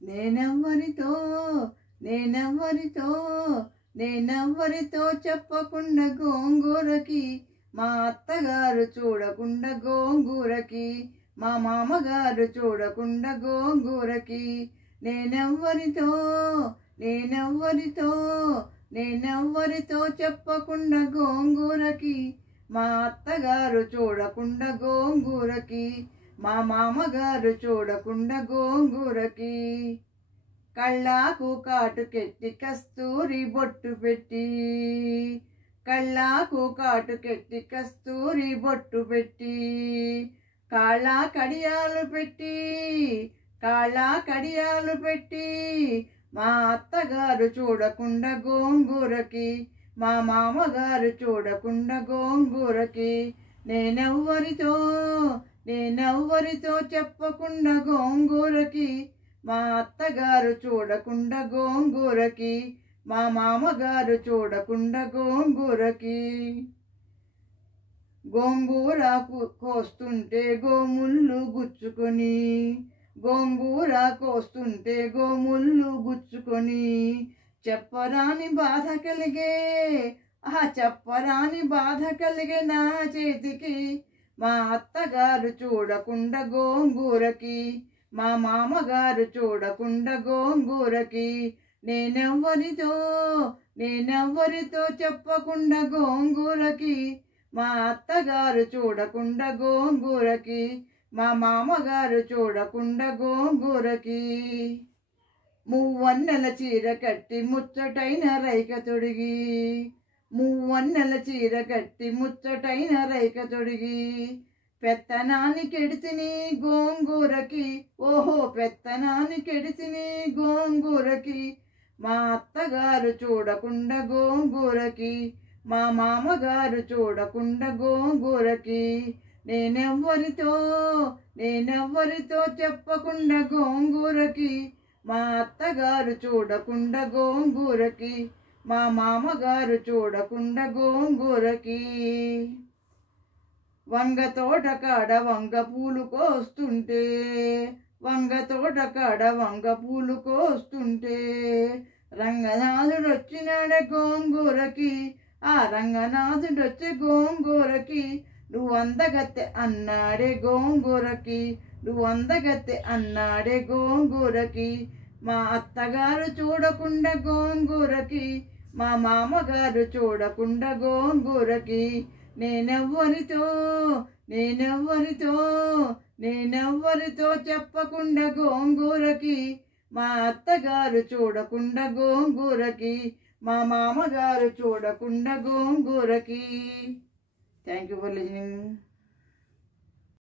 నేనెవ్వరితో నేనెవ్వరితో నేనెవ్వరితో చెప్పకుండా గోంగూరకి, మా అత్తగారు చూడకుండా గోంగూరకి, మా మామగారు చూడకుండా గోంగూరకి. నేనెవ్వరితో నేనెవ్వరితో నేనెవ్వరితో చెప్పకుండా గోంగూరకి, మా అత్తగారు చూడకుండా గోంగూరకి, మా మామగారు చూడకుండా గోంగూరకి. కళ్ళాకు కాటుకెట్టి కస్తూరి బొట్టు పెట్టి, కళ్ళాకు కాటుకెట్టి కస్తూరి బొట్టు పెట్టి, కాళ్ళ కడియాలు పెట్టి, కాళ్ళ కడియాలు పెట్టి, మా అత్తగారు చూడకుండా గోంగూరకి, మా మామగారు చూడకుండా గోంగూరకి. నేనెవ్వరితో నేనెవ్వరితో చెప్పకుండా గోంగూరకి, మా అత్తగారు చూడకుండా గోంగూరకి, మా మామగారు చూడకుండా గోంగూరకి. గోంగూర కోస్తుంటే గోముళ్ళు గుచ్చుకొని, గోంగూర కోస్తుంటే గోముళ్ళు గుచ్చుకొని, చెప్పరాని బాధ కలిగే చెప్పరాని బాధ కలిగే నా చేతికి, మా అత్తగారు చూడకుండా గోంగూరకి, మా మామగారు చూడకుండా గోంగూరకి. నేనెవ్వరితో నేనెవ్వరితో చెప్పకుండా గోంగూరకి, మా అత్తగారు చూడకుండా గోంగూరకి, మా మామగారు చూడకుండా గోంగూరకి. మువ్వన్నెల చీర కట్టి ముచ్చటైన రైక తొడిగి, మువ్వన్నెల చీర కట్టి ముచ్చటైన రైక తొడిగి, పెత్తనాన్ని కెడితిని గోంగూరకి, ఓహో పెత్తనాన్ని కెడితిని గోంగూరకి, మా అత్తగారు చూడకుండా గోంగూరకి, మా మామగారు చూడకుండా గోంగూరకి. నేనెవ్వరితో నేనెవ్వరితో చెప్పకుండా గోంగూరకి, మా అత్తగారు చూడకుండా గోంగూరకి, మా మామగారు చూడకుండా గోంగూరకి. వంగ తోట కాడ వంగ పూలు కోస్తుంటే, వంగ తోట కాడ వంగ పూలు కోస్తుంటే, రంగనాథుడు వచ్చినాడే గోంగూరకి, ఆ రంగనాథుడు వచ్చి గోంగూరకి, నువ్వు అందగత్తె అన్నాడే గోంగూరకి, నువ్వు అందగత్తె అన్నాడే గోంగూరకి. మా అత్తగారు చూడకుండా గోంగూరకి, మా మామగారు చూడకుండా గోంగూరకి. నేనెవ్వరితో నేనెవ్వరితో నేనెవ్వరితో చెప్పకుండా గోంగూరకి, మా అత్తగారు చూడకుండా గోంగూరకి, మా మామగారు చూడకుండా గోంగూరకి. Thank you for listening.